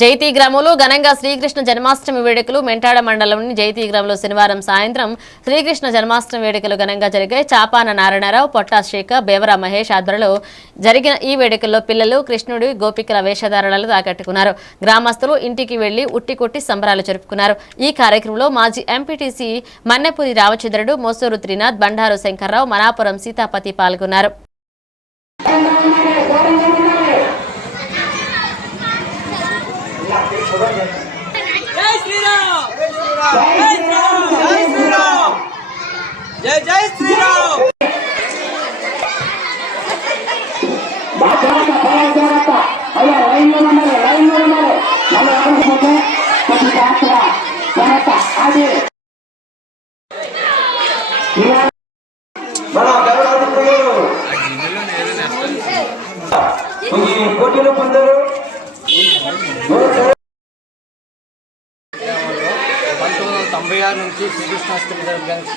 జైతీ గ్రామంలో ఘనంగా శ్రీకృష్ణ జన్మాష్టమి వేడుకలు మెంటాడ మండలంలోని జైతీ గ్రామంలో శనివారం సాయంత్రం శ్రీకృష్ణ జన్మాష్టమి వేడుకలు ఘనంగా జరిగాయి. చాపాన నారాయణరావు పొట్టా శేఖర్ బేవర మహేష్ ఆధ్వర్యంలో జరిగిన ఈ వేడుకల్లో పిల్లలు కృష్ణుడి గోపికల వేషధారణలు తాకట్టుకున్నారు. గ్రామస్తులు ఇంటికి వెళ్ళి ఉట్టి కొట్టి సంబరాలు జరుపుకున్నారు. ఈ కార్యక్రమంలో మాజీ ఎంపీటీసీ మన్నెపూరి రామచంద్రుడు మోసూరు త్రినాథ్ బండారు శంకర్రావు మనాపురం సీతాపతి పాల్గొన్నారు. జై శ్రీరామ్ జై జై శ్రీరామ్ అయ్యా లైన్ ఉన్నారు లైన్ ఉన్నారు ప్రతి మన ఈ పోటీలో పొందారు వందల నుంచి శ్రీకృష్ణాష్టమి జరగడానికి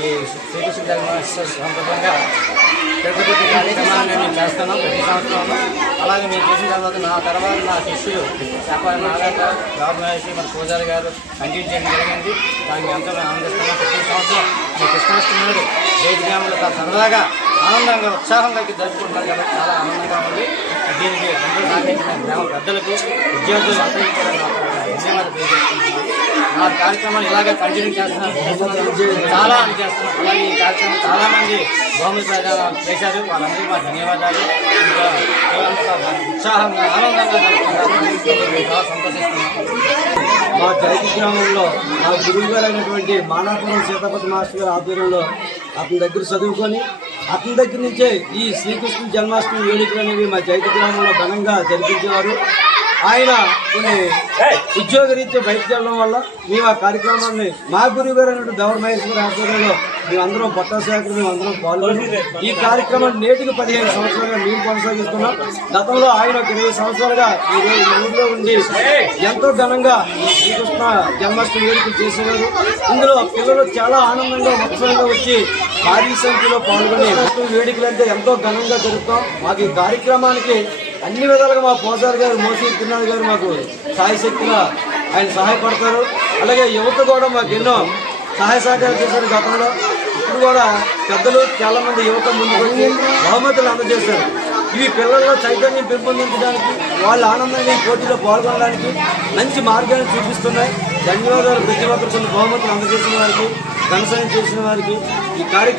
ఈ శ్రీకృష్ణ జన్మాష్టమి సందర్భంగా తిరుపతి కార్యక్రమాన్ని మేము చేస్తున్నాం ప్రతి సంవత్సరం. అలాగే మేము చేసిన తర్వాత నా తర్వాత నా శిష్యులు చేపల నారాయణ బాబు మహేష్ మన పూజారి గారు కంటిన్యూ చేయడం జరిగింది. దాన్ని ఎంతో మేము ఆనందిస్తున్నాం. ప్రతి సంవత్సరం ఈ కృష్ణాష్టమి నాడు జైతి గ్రామంలో సరదాగా ఆనందంగా ఉత్సాహంగా జరుపుకుంటున్నారు కాబట్టి చాలా ఆనందంగా ఉంది. దీనికి అందరూ సహకరించిన గ్రామ పెద్దలకు ఉద్యోగులు అందరికీ కూడా నా ధన్యవాదాలు తెలియజేస్తున్నాను. ఆ కార్యక్రమాన్ని ఇలాగే కంటిన్యూ చేస్తున్నారు. చాలా అని చేస్తున్నాం అలాగే ఈ కార్యక్రమం చాలా మంది బహుమతి చేశారు. వాళ్ళందరికీ మా ధన్యవాదాలు. ఉత్సాహంగా ఆనందంగా చాలా సంతోషిస్తున్నాం. మా జైతి గ్రామంలో మా గురువు గారు అయినటువంటి మానాపురం సీతాపతి మాస్టర్ గారి ఆధ్వర్యంలో అతని దగ్గర చదువుకొని అతని దగ్గర నుంచే ఈ శ్రీకృష్ణ జన్మాష్టమి వేడుకలు అనేవి మా జైతి గ్రామంలో ఘనంగా జరిపించేవారు. ఆయన కొన్ని ఉద్యోగ రీత్యా బయటకు వెళ్ళడం వల్ల మేము ఆ కార్యక్రమాన్ని మా గురువు గారు అయినటువంటి దౌర మహేష్ గారి ఆధ్వర్యంలో మేమందరం పట్టాశాఖలు మేమందరం పాల్గొని ఈ కార్యక్రమాన్ని నేటికి పదిహేను సంవత్సరాలుగా మేము కొనసాగిస్తున్నాం. గతంలో ఆయన ఒక ఇరవై సంవత్సరాలుగా ఈ ఊళ్ళో ఉండి ఎంతో ఘనంగా శ్రీకృష్ణ జన్మాష్టమి వేడుకలు చేసేవారు. ఇందులో పిల్లలు చాలా ఆనందంగా ఉత్సాహంగా వచ్చి భారీ సంఖ్యలో పాల్గొని వేడుకలు అంటే ఎంతో ఘనంగా జరుపుతాం. మాకు ఈ కార్యక్రమానికి అన్ని విధాలుగా మా పోసారి గారు మోసీ తిన్నాడు గారు మాకు సాయి శక్తిగా ఆయన సహాయపడతారు. అలాగే యువత కూడా మాకు ఎన్నో సహాయ సహకారం చేశారు గతంలో. ఇప్పుడు కూడా పెద్దలు చాలా మంది యువత ముందుకొచ్చి బహుమతులు అందజేశారు. ఇవి పిల్లల్లో చైతన్యం పెంపొందించడానికి వాళ్ళ ఆనందంగా ఈ పోటీలో పాల్గొనడానికి మంచి మార్గాన్ని చూపిస్తున్నాయి. ధన్యవాదాలు ప్రతి ఒక్కరు. కొన్ని బహుమతులు అందజేసిన వారికి ఘనసాయం చేసిన వారికి ఈ కార్యక్రమం